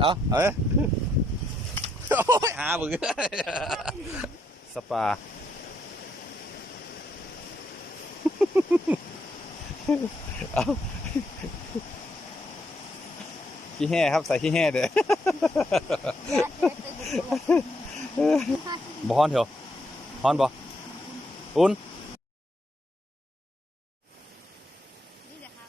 เอาเอาเลยโอ้ยหาบึงสปาเอาขี้แห่ครับ ใส่ขี้แห่เด้อบ่ฮ้อนเถอะฮ้อนบ่อุ่นนี่แหละครับ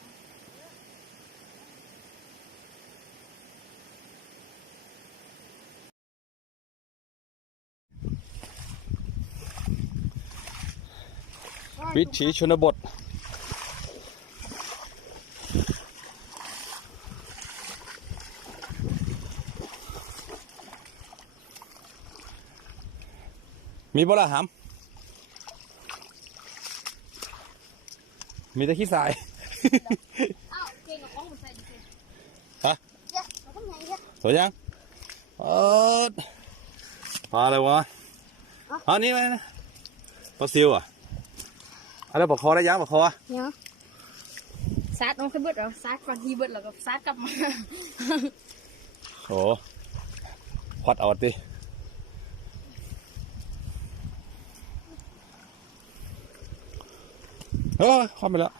วิถีชนบท มีบ่ละหำมีแต่ขี้ทราย อ้าวเก่งกับของมันใส่ดิเก่งฮะ เดี๋ยวเราต้องไงเนี่ย สวยยังเออปลาอะไรวะอันนี้อะไรนะปลาซิวอะ อะไรปลาคอได้ยังปลาคอเนี่ยซัดน้องขึ้นเบิดแล้วซัดก่อนทีเบิดแล้วก็ซัดกลับมาโอ้ควัดเอาดิเฮ้ยควัดไปแล้ว